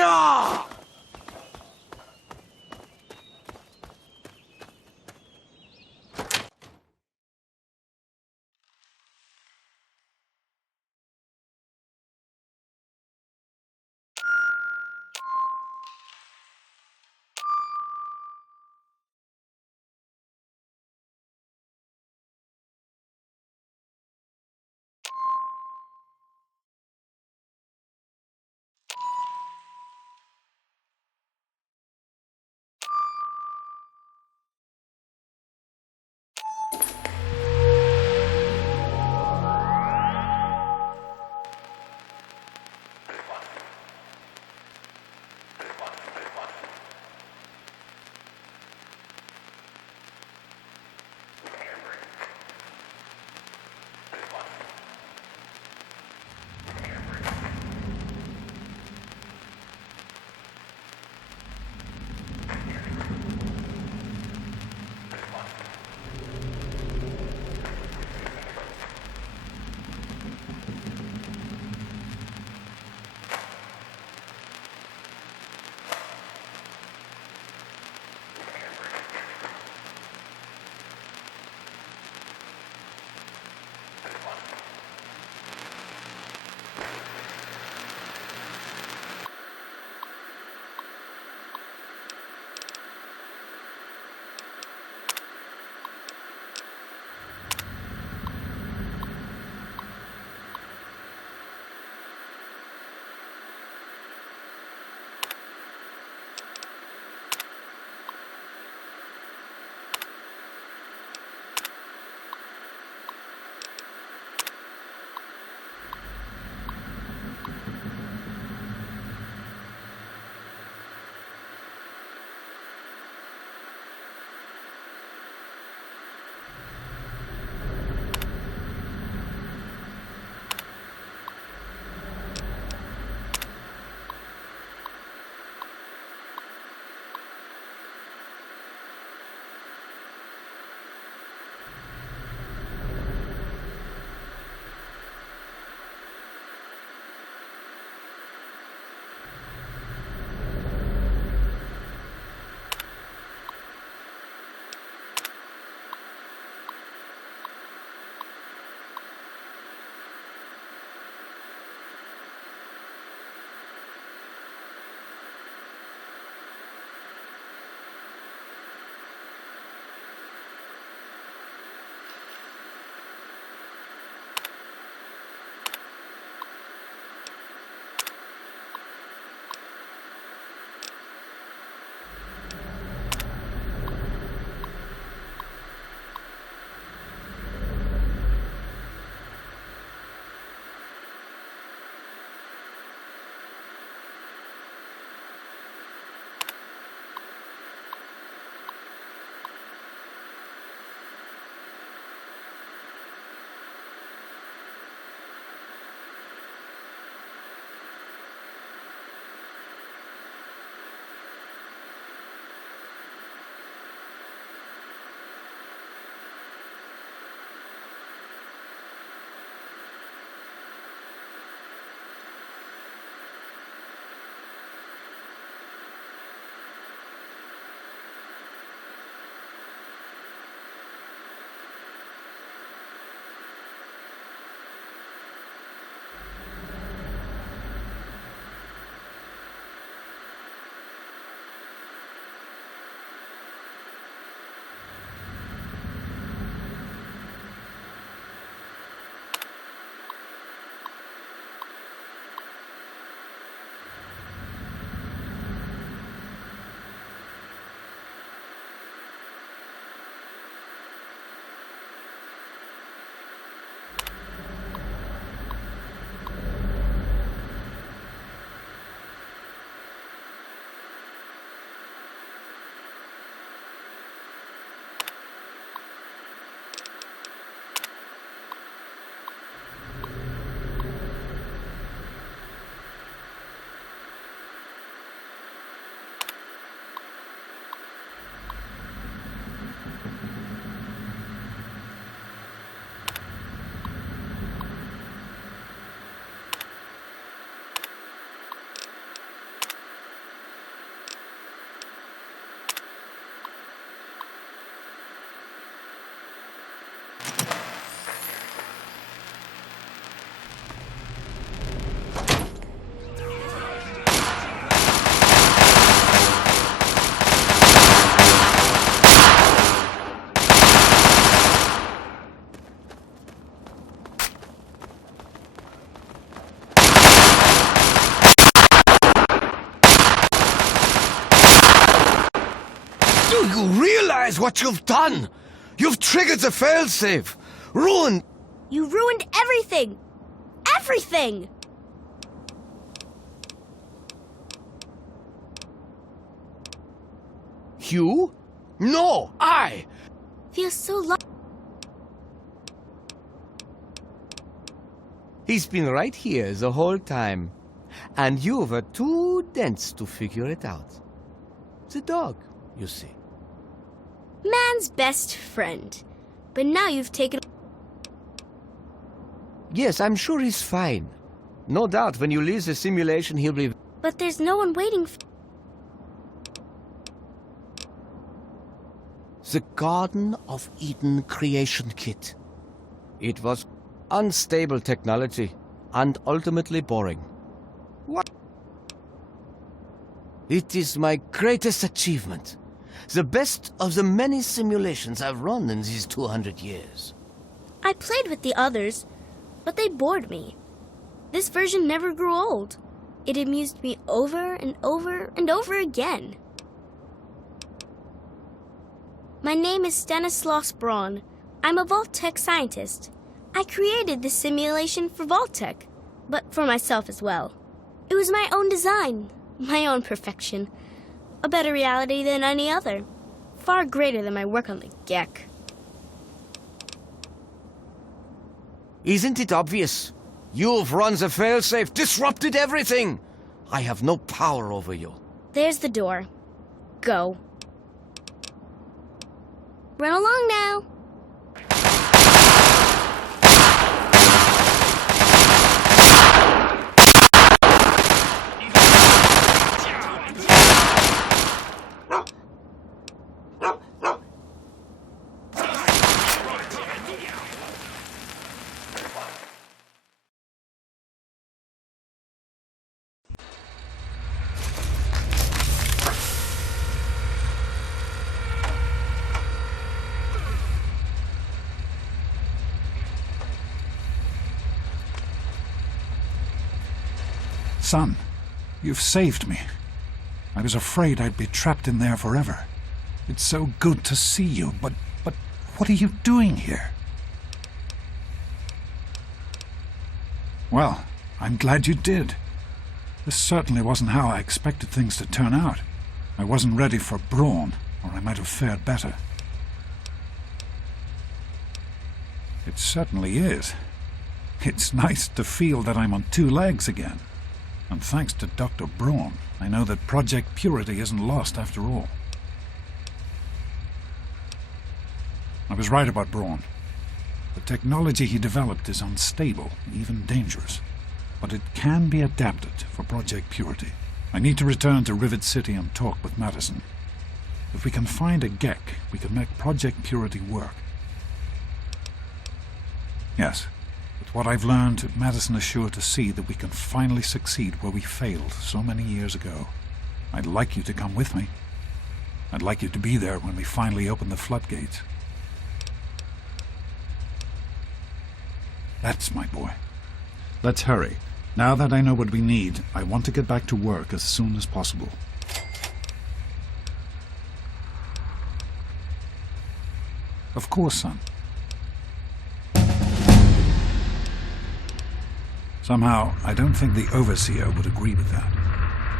No! realize what you've done? You've triggered the failsafe. Ruined... You ruined everything! Everything! You? No, I! Feels so long. He's been right here the whole time. And you were too dense to figure it out. The dog, you see. Man's best friend. But now you've taken... Yes, I'm sure he's fine. No doubt when you leave the simulation he'll be... But there's no one waiting for... The Garden of Eden creation kit. It was unstable technology and ultimately boring. What? It is my greatest achievement. The best of the many simulations I've run in these 200 years. I played with the others, but they bored me. This version never grew old. It amused me over and over and over again. My name is Stanislaus Braun. I'm a Vault-Tec scientist. I created this simulation for Vault-Tec, but for myself as well. It was my own design, my own perfection. A better reality than any other. Far greater than my work on the Gek. Isn't it obvious? You've run the failsafe, disrupted everything. I have no power over you. There's the door. Go. Run along now. Son, you've saved me. I was afraid I'd be trapped in there forever. It's so good to see you, but what are you doing here? Well, I'm glad you did. This certainly wasn't how I expected things to turn out. I wasn't ready for Braun, or I might have fared better. It certainly is. It's nice to feel that I'm on two legs again. And thanks to Dr. Braun, I know that Project Purity isn't lost after all. I was right about Braun. The technology he developed is unstable, even dangerous. But it can be adapted for Project Purity. I need to return to Rivet City and talk with Madison. If we can find a Gek, we can make Project Purity work. Yes. With what I've learned, Madison is sure to see that we can finally succeed where we failed so many years ago. I'd like you to come with me. I'd like you to be there when we finally open the floodgates. That's my boy. Let's hurry. Now that I know what we need, I want to get back to work as soon as possible. Of course, son. Somehow, I don't think the Overseer would agree with that.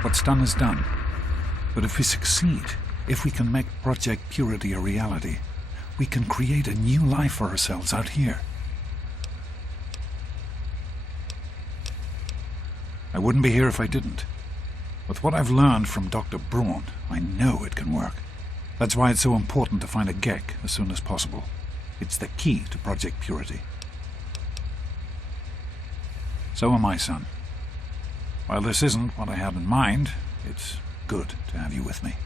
What's done is done. But if we succeed, if we can make Project Purity a reality, we can create a new life for ourselves out here. I wouldn't be here if I didn't. With what I've learned from Dr. Braun, I know it can work. That's why it's so important to find a Gek as soon as possible. It's the key to Project Purity. So am I, son. While this isn't what I had in mind, it's good to have you with me.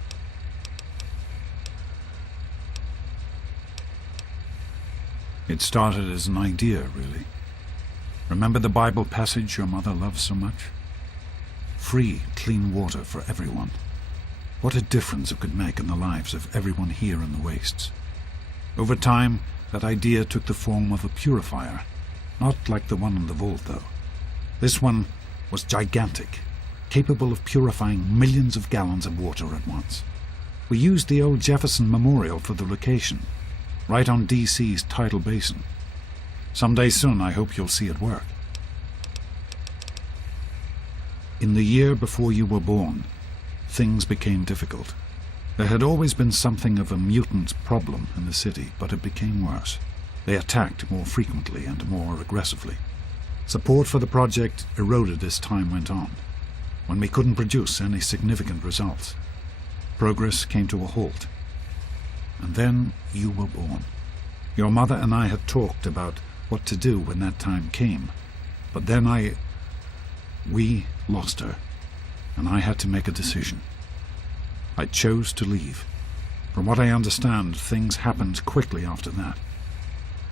It started as an idea, really. Remember the Bible passage your mother loves so much? Free, clean water for everyone. What a difference it could make in the lives of everyone here in the wastes. Over time, that idea took the form of a purifier. Not like the one in the vault, though. This one was gigantic, capable of purifying millions of gallons of water at once. We used the old Jefferson Memorial for the location, right on DC's tidal basin. Someday soon I hope you'll see it work. In the year before you were born, things became difficult. There had always been something of a mutant problem in the city, but it became worse. They attacked more frequently and more aggressively. Support for the project eroded as time went on. When we couldn't produce any significant results, progress came to a halt. And then you were born. Your mother and I had talked about what to do when that time came, but then we lost her, and I had to make a decision. I chose to leave. From what I understand, things happened quickly after that.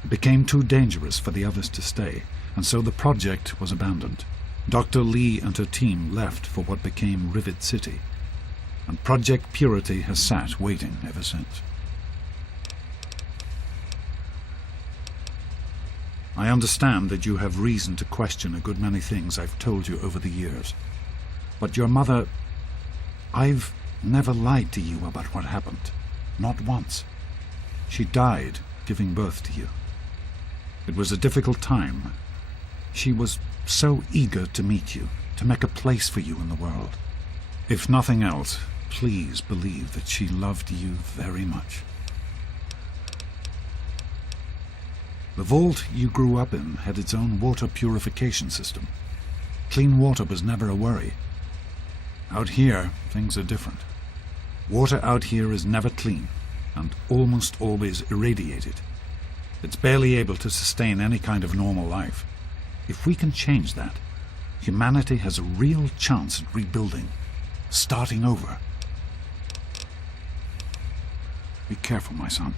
It became too dangerous for the others to stay, and so the project was abandoned. Dr. Lee and her team left for what became Rivet City, and Project Purity has sat waiting ever since. I understand that you have reason to question a good many things I've told you over the years. But your mother... I've never lied to you about what happened. Not once. She died giving birth to you. It was a difficult time. She was so eager to meet you, to make a place for you in the world. If nothing else, please believe that she loved you very much. The vault you grew up in had its own water purification system. Clean water was never a worry. Out here, things are different. Water out here is never clean, and almost always irradiated. It's barely able to sustain any kind of normal life. If we can change that, humanity has a real chance at rebuilding, starting over. Be careful, my son.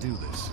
do this.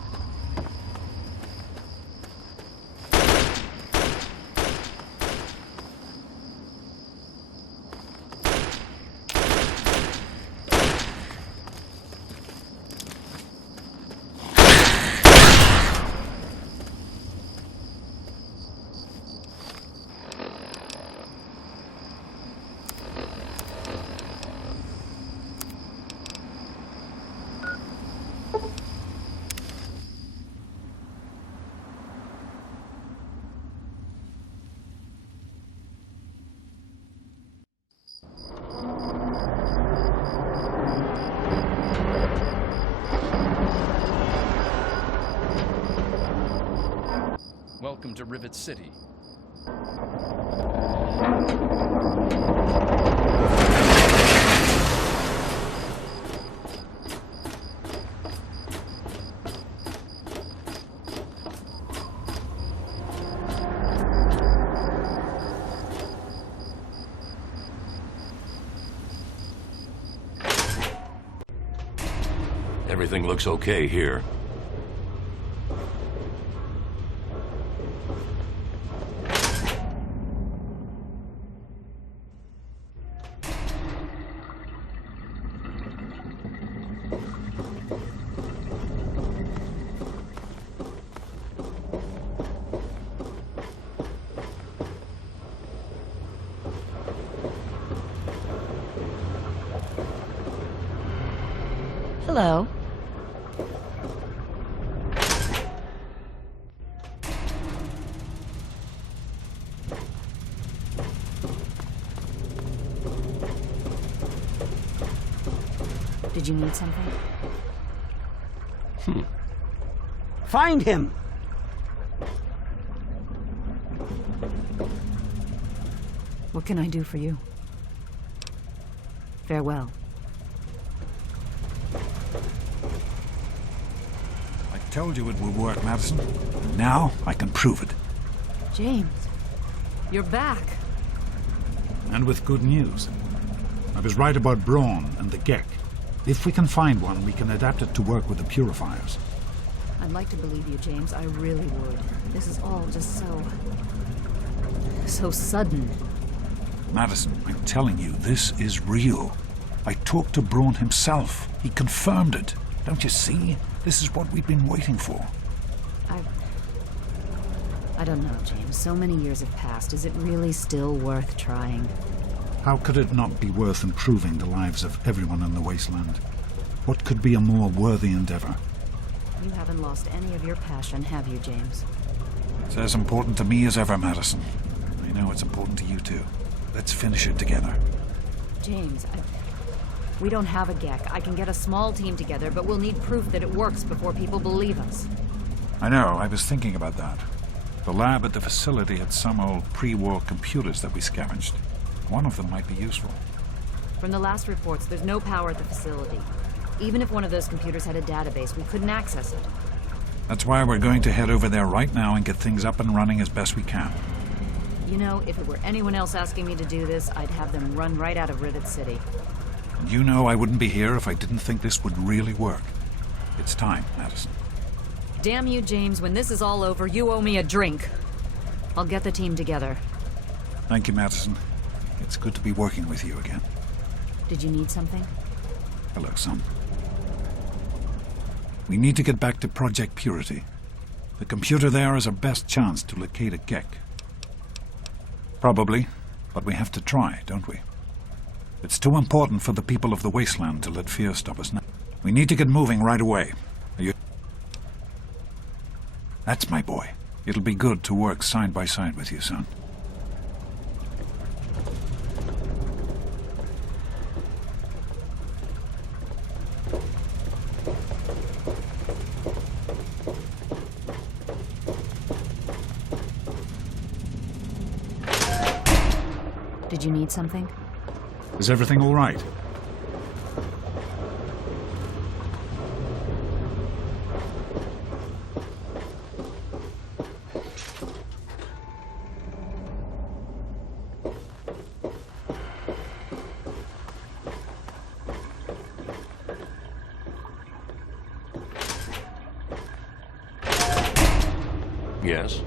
Welcome to Rivet City. Everything looks okay here. Hello. Did you need something? Find him! What can I do for you? Farewell. I told you it would work, Madison. And now I can prove it. James, you're back. And with good news. I was right about Braun and the Gek. If we can find one, we can adapt it to work with the purifiers. I'd like to believe you, James. I really would. This is all just so sudden. Madison, I'm telling you, this is real. I talked to Braun himself. He confirmed it. Don't you see? This is what we've been waiting for. I don't know, James. So many years have passed. Is it really still worth trying? How could it not be worth improving the lives of everyone in the wasteland? What could be a more worthy endeavor? You haven't lost any of your passion, have you, James? It's as important to me as ever, Madison. I know it's important to you too. Let's finish it together. James, we don't have a Gek. I can get a small team together, but we'll need proof that it works before people believe us. I know, I was thinking about that. The lab at the facility had some old pre-war computers that we scavenged. One of them might be useful. From the last reports, there's no power at the facility. Even if one of those computers had a database, we couldn't access it. That's why we're going to head over there right now and get things up and running as best we can. You know, if it were anyone else asking me to do this, I'd have them run right out of Rivet City. And you know I wouldn't be here if I didn't think this would really work. It's time, Madison. Damn you, James. When this is all over, you owe me a drink. I'll get the team together. Thank you, Madison. It's good to be working with you again. Did you need something? Hello, son. We need to get back to Project Purity. The computer there is our best chance to locate a Gek. Probably, but we have to try, don't we? It's too important for the people of the wasteland to let fear stop us now. We need to get moving right away. Are you... That's my boy. It'll be good to work side by side with you, son. Did you need something? Is everything all right? Yes?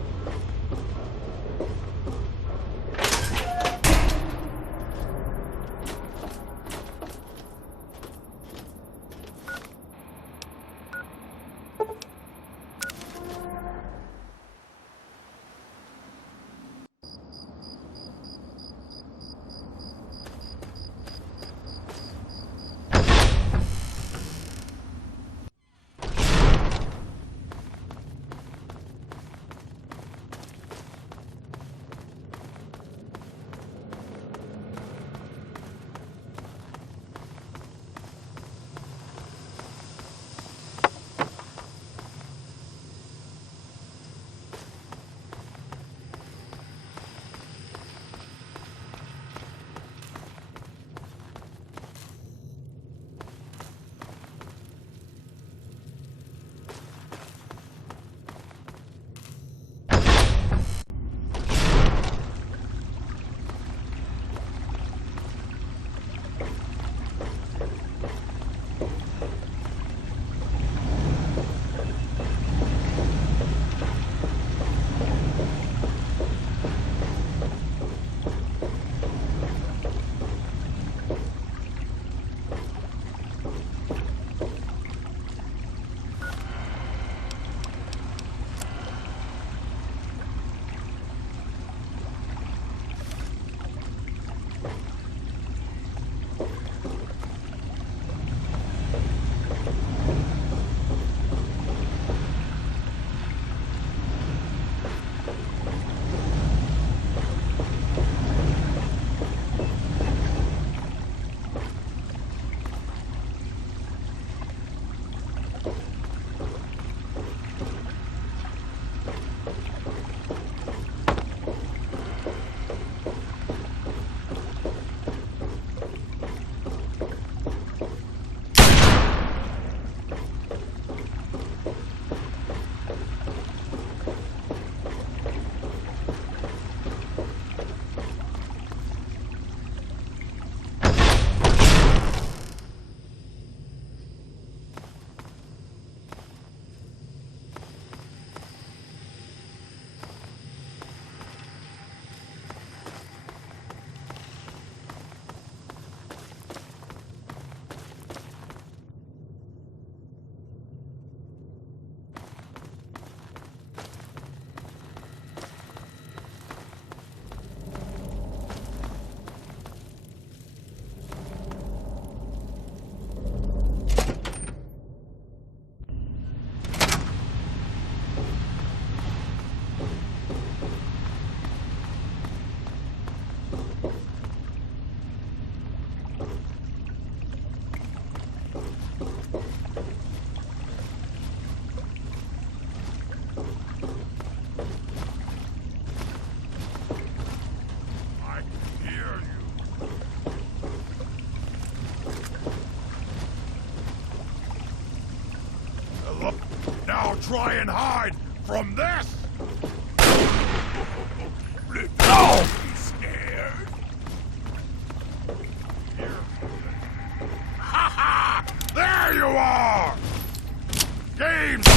Try and hide from this! Don't be scared! Ha ha! There you are! Game's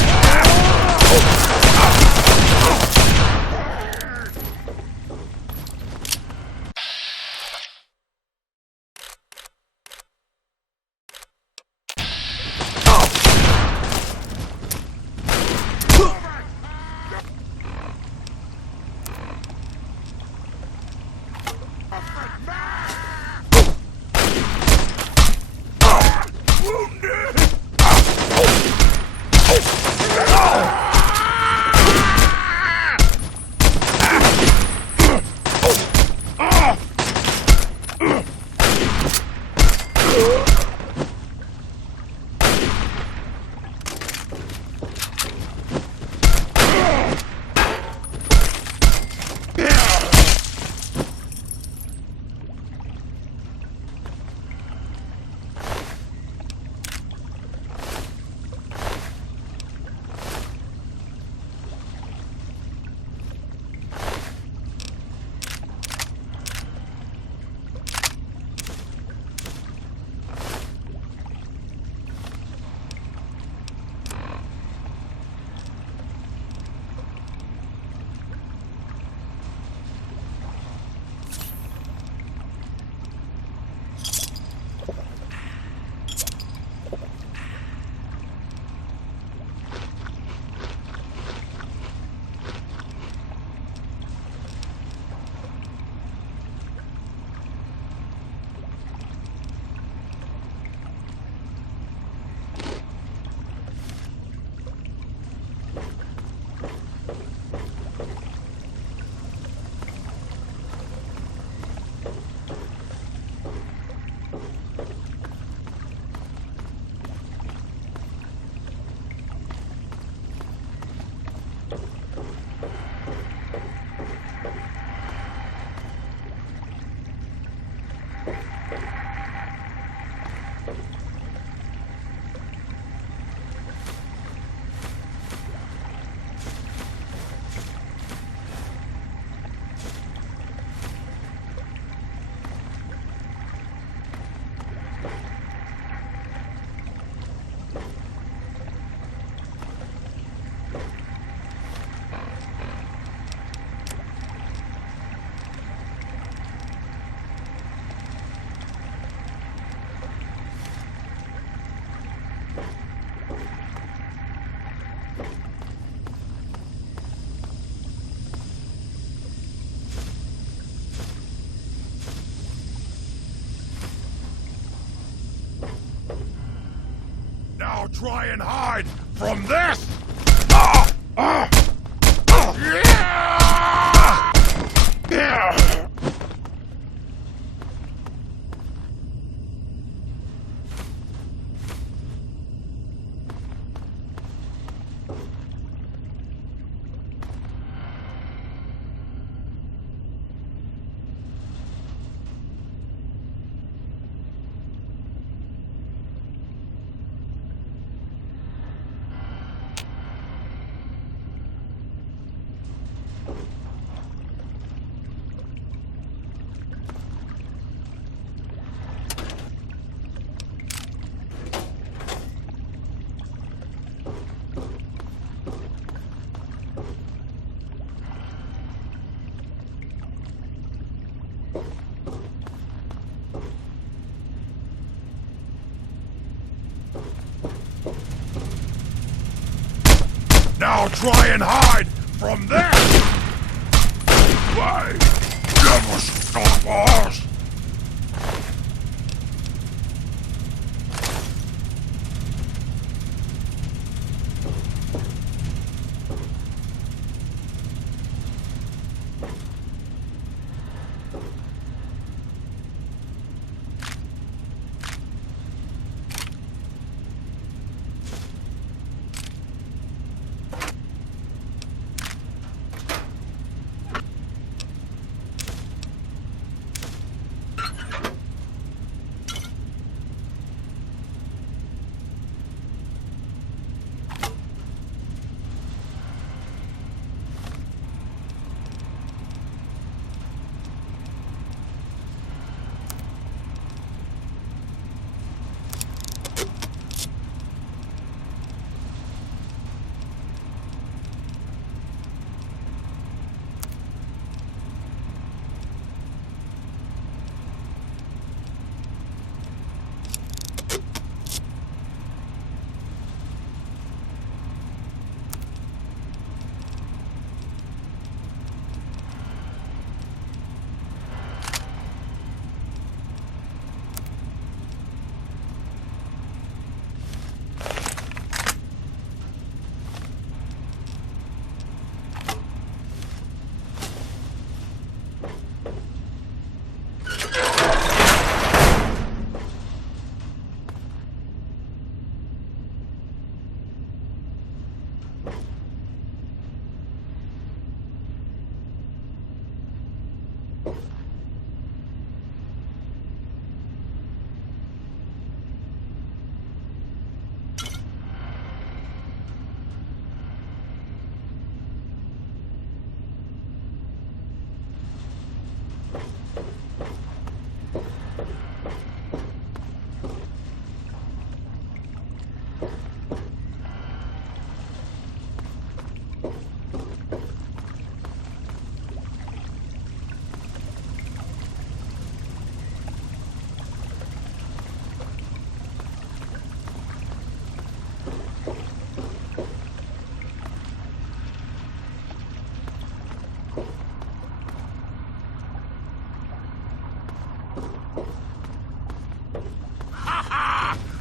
Now try and hide from this! Now try and hide from this! Why? Never stop us!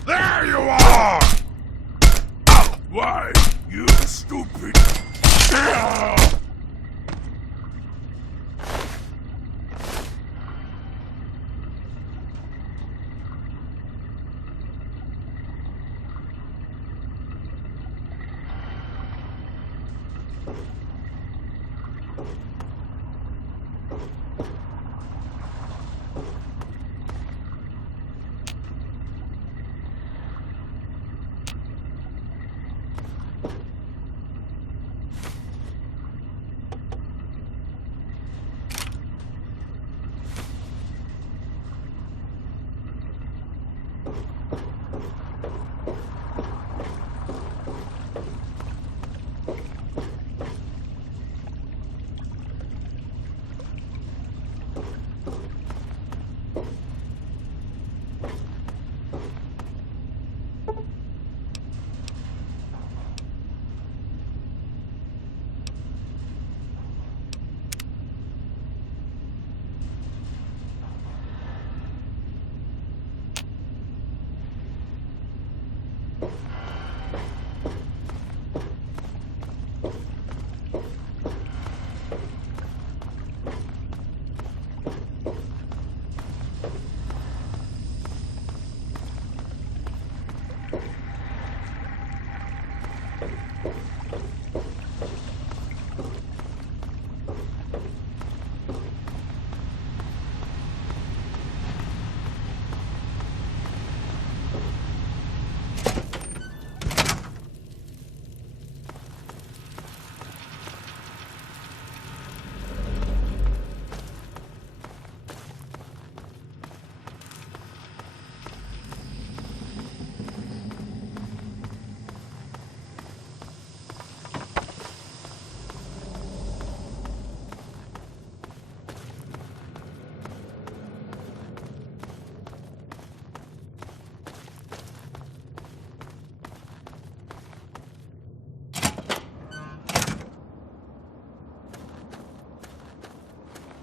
There you are! Why, you stupid...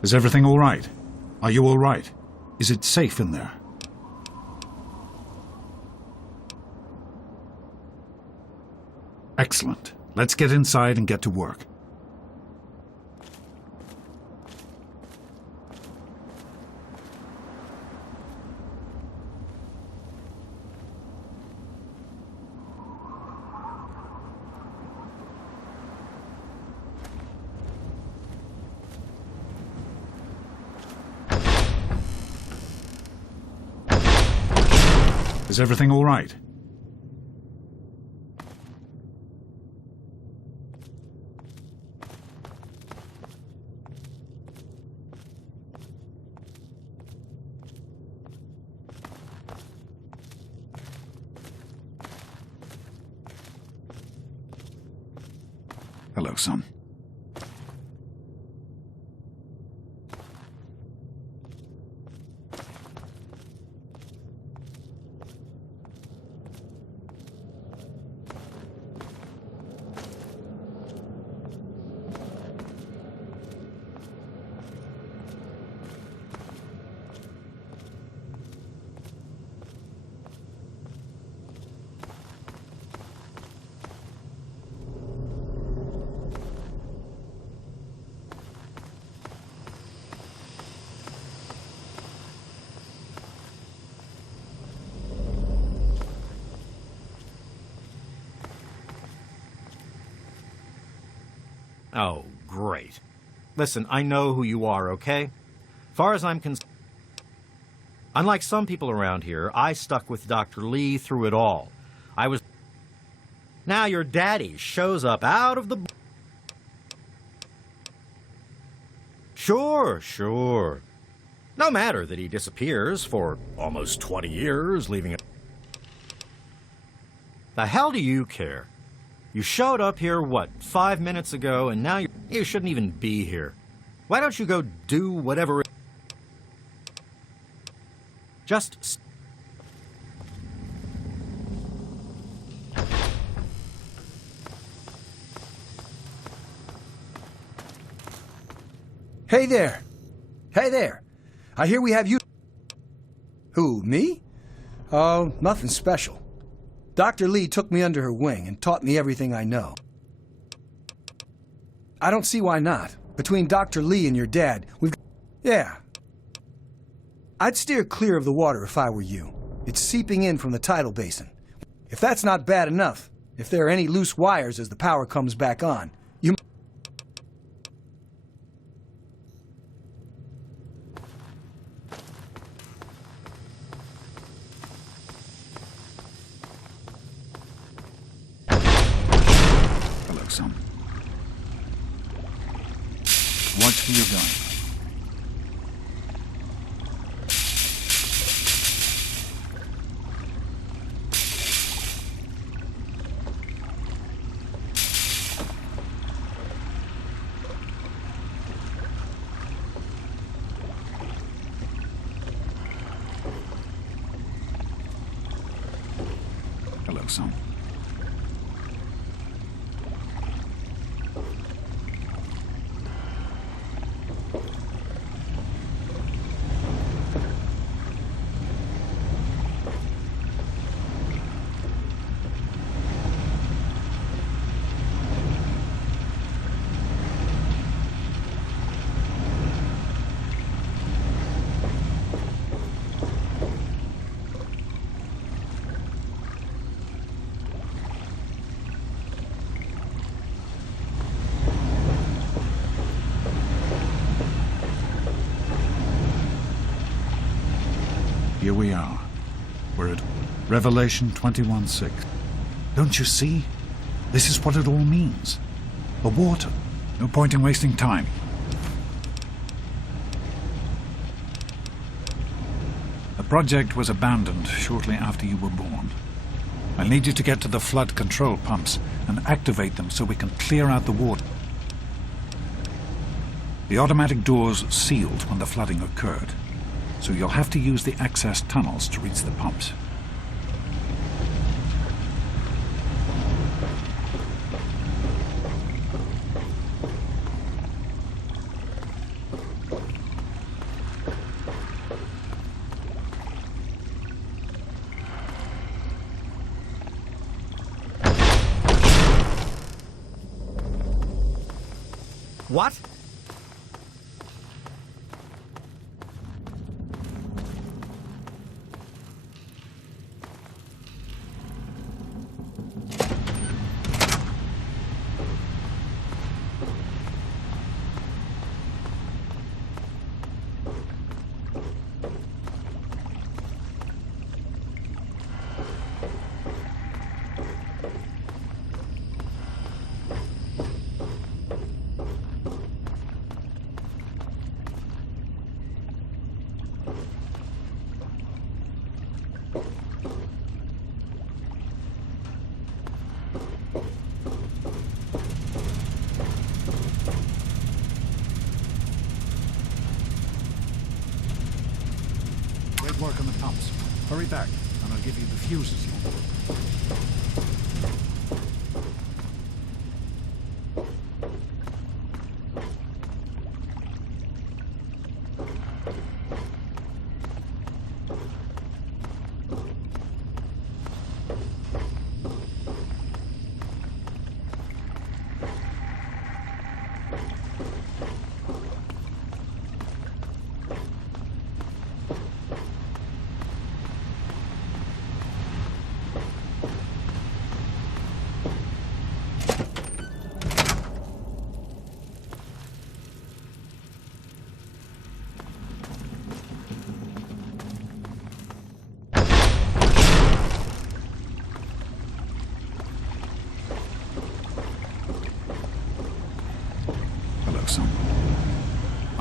Is everything all right? Are you all right? Is it safe in there? Excellent. Let's get inside and get to work. Is everything all right? Hello, son. Oh, great. Listen, I know who you are, okay? Far as I'm concerned, unlike some people around here, I stuck with Dr. Lee through it all. Now your daddy shows up out of the... Sure. No matter that he disappears for almost 20 years, leaving it... The hell do you care? You showed up here, what, 5 minutes ago, and now you shouldn't even be here. Why don't you go do whatever... Just... Hey there. Hey there. I hear we have you... Who, me? Oh, nothing special. Dr. Lee took me under her wing and taught me everything I know. I don't see why not. Between Dr. Lee and your dad, we've... Yeah. I'd steer clear of the water if I were you. It's seeping in from the tidal basin. If that's not bad enough, if there are any loose wires as the power comes back on, you... Hello, son. Watch where you're going. son. Here we are. We're at Revelation 21:6. Don't you see? This is what it all means. The water. No point in wasting time. The project was abandoned shortly after you were born. I need you to get to the flood control pumps and activate them so we can clear out the water. The automatic doors sealed when the flooding occurred, so you'll have to use the access tunnels to reach the pumps. What? Great work on the pumps. Hurry back, and I'll give you the fuses you want.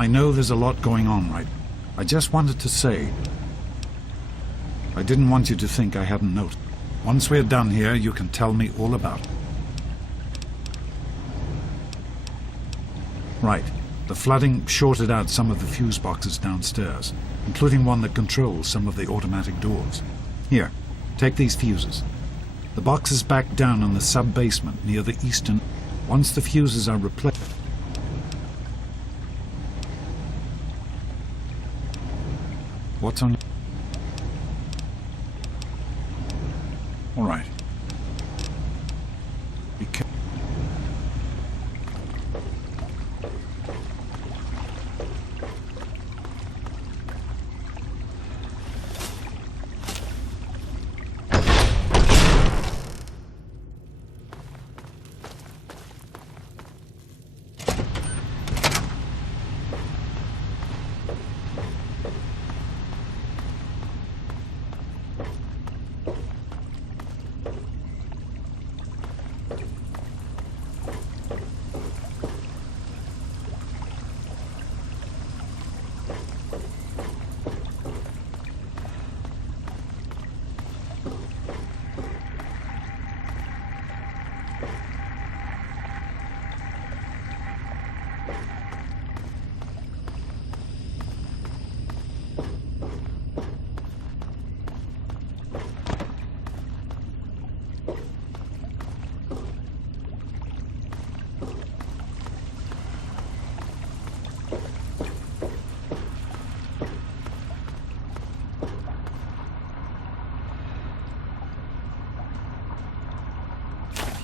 I know there's a lot going on, right? I just wanted to say, I didn't want you to think I hadn't noticed. Once we're done here, you can tell me all about it. Right. The flooding shorted out some of the fuse boxes downstairs, including one that controls some of the automatic doors. Here, take these fuses. The box is back down in the sub-basement near the eastern. Once the fuses are replaced... What's on... All right. Be careful.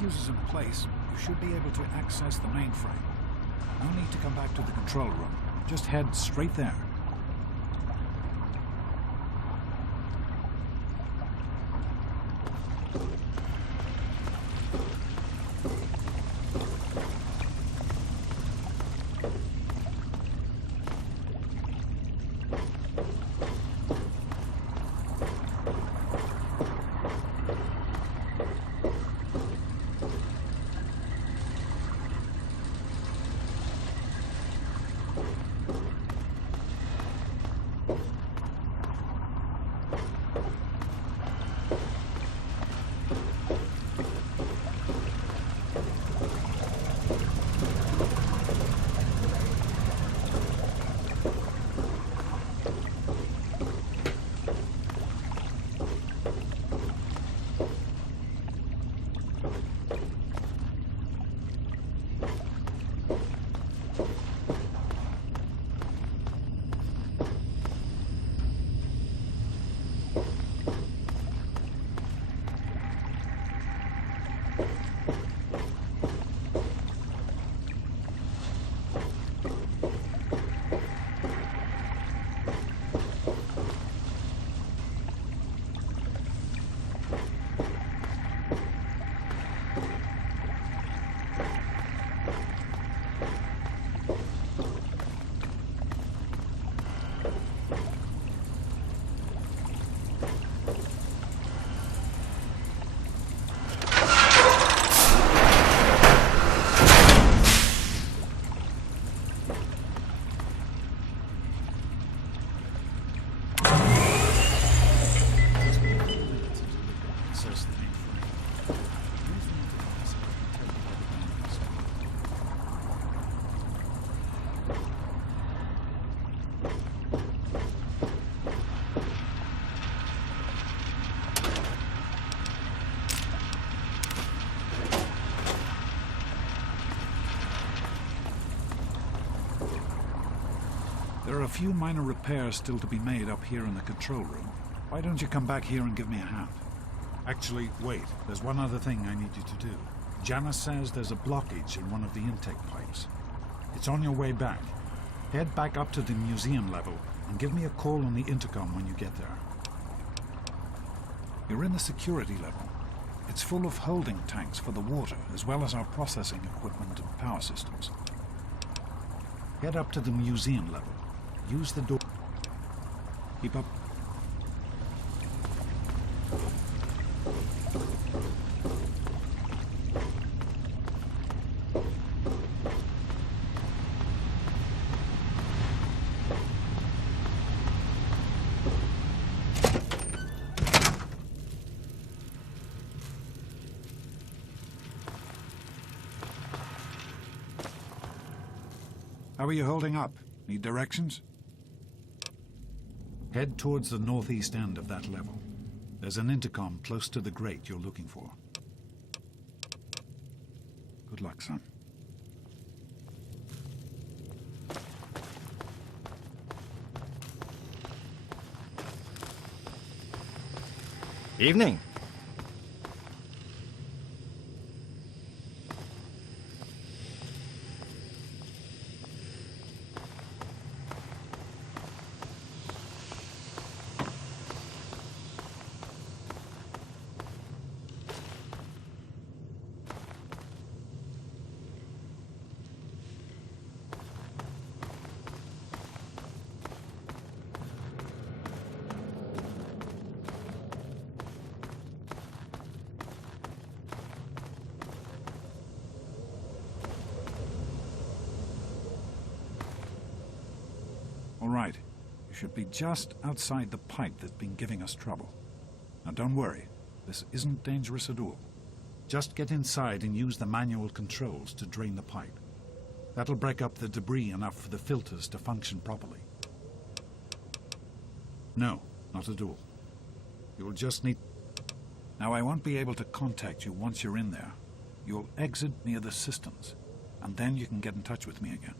fuse is in place, you should be able to access the mainframe. No need to come back to the control room. Just head straight there. There are a few minor repairs still to be made up here in the control room. Why don't you come back here and give me a hand? Actually, wait. There's one other thing I need you to do. Janice says there's a blockage in one of the intake pipes. It's on your way back. Head back up to the museum level and give me a call on the intercom when you get there. You're in the security level. It's full of holding tanks for the water, as well as our processing equipment and power systems. Head up to the museum level. Use the door. Keep up. How are you holding up? Need directions? Head towards the northeast end of that level. There's an intercom close to the grate you're looking for. Good luck, son. Evening. All right. You should be just outside the pipe that's been giving us trouble. Now don't worry. This isn't dangerous at all. Just get inside and use the manual controls to drain the pipe. That'll break up the debris enough for the filters to function properly. No, not at all. You'll just need... Now, I won't be able to contact you once you're in there. You'll exit near the cisterns, and then you can get in touch with me again.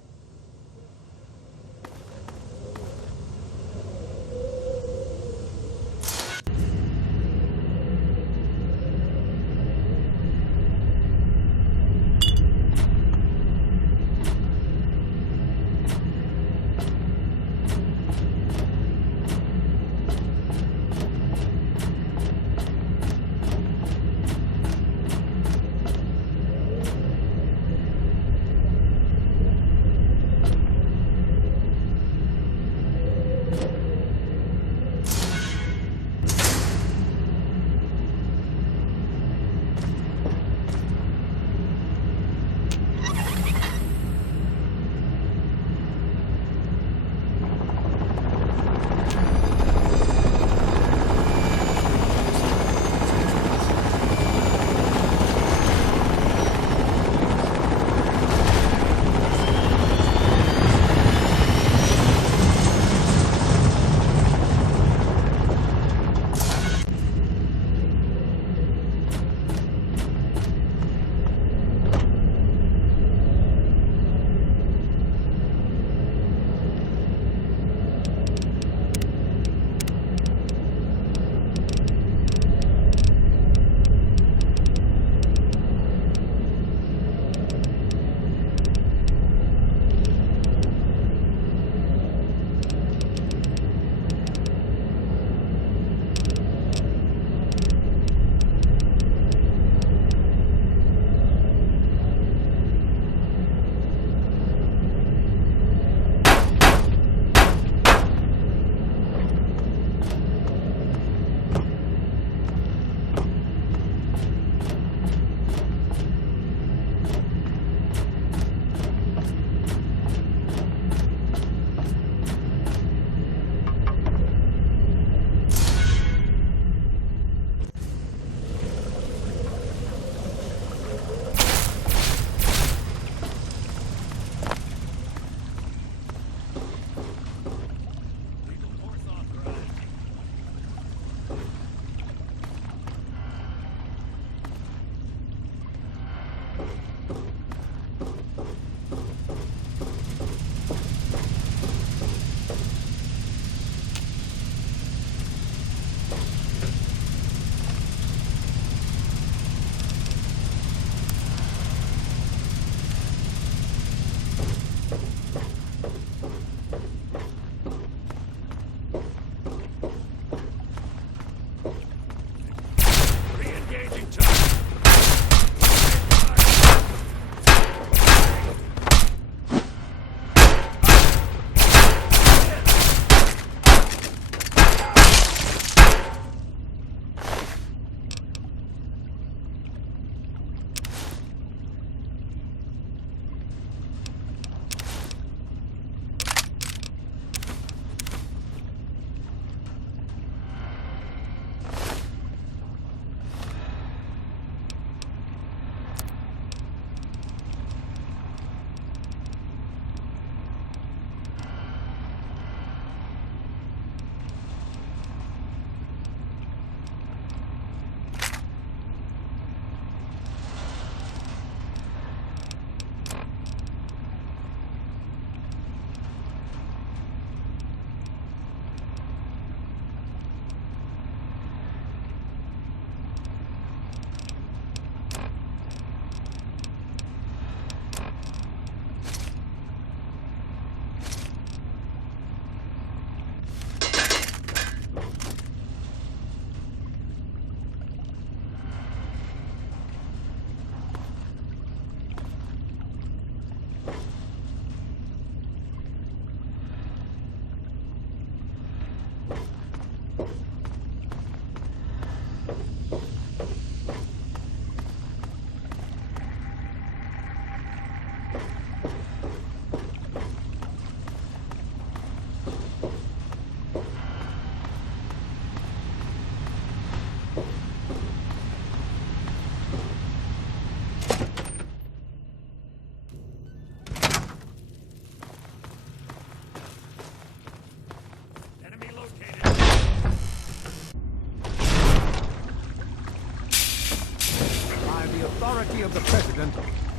authority of the President,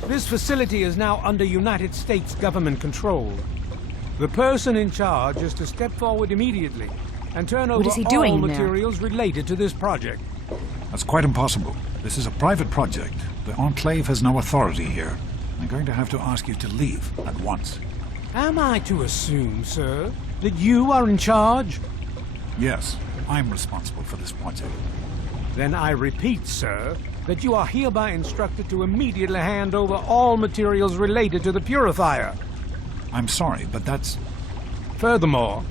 this facility is now under United States government control. The person in charge is to step forward immediately and turn over is he all doing in there? materials related to this project. That's quite impossible. This is a private project. The Enclave has no authority here. I'm going to have to ask you to leave at once. Am I to assume, sir, that you are in charge? Yes, I'm responsible for this project. Then I repeat, sir, that you are hereby instructed to immediately hand over all materials related to the purifier. I'm sorry, but that's... Furthermore,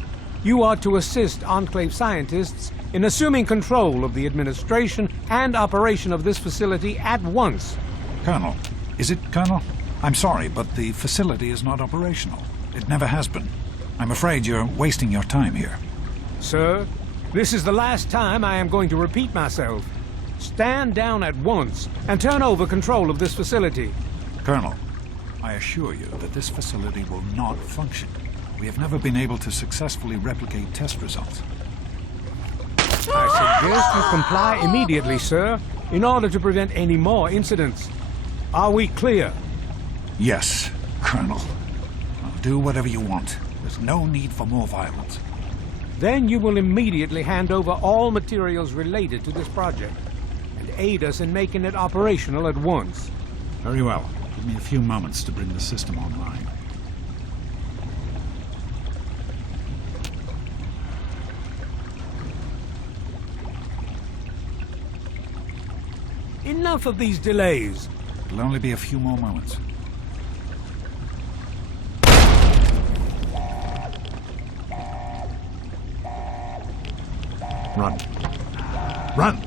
you are to assist Enclave scientists in assuming control of the administration and operation of this facility at once. Colonel. Is it, Colonel? I'm sorry, but the facility is not operational. It never has been. I'm afraid you're wasting your time here. Sir, this is the last time I am going to repeat myself. Stand down at once and turn over control of this facility. Colonel, I assure you that this facility will not function. We have never been able to successfully replicate test results. I suggest you comply immediately, sir, in order to prevent any more incidents. Are we clear? Yes, Colonel. I'll do whatever you want. There's no need for more violence. Then you will immediately hand over all materials related to this project and aid us in making it operational at once. Very well. Give me a few moments to bring the system online. Enough of these delays. It'll only be a few more moments. Run. Run!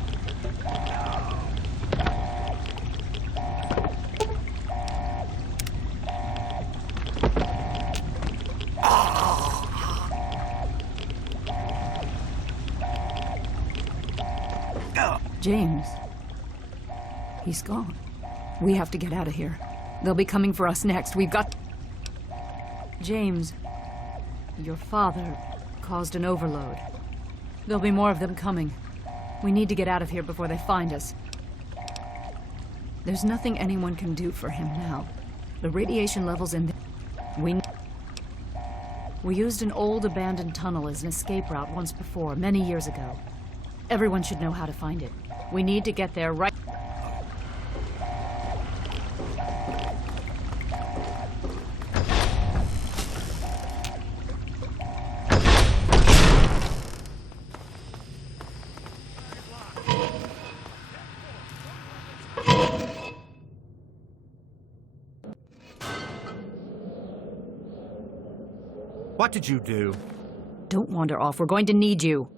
James. He's gone. We have to get out of here. They'll be coming for us next. We've got... James, your father caused an overload. There'll be more of them coming. We need to get out of here before they find us. There's nothing anyone can do for him now. The radiation levels in the... We used an old abandoned tunnel as an escape route once before, many years ago. Everyone should know how to find it. We need to get there right... What did you do? Don't wander off. We're going to need you.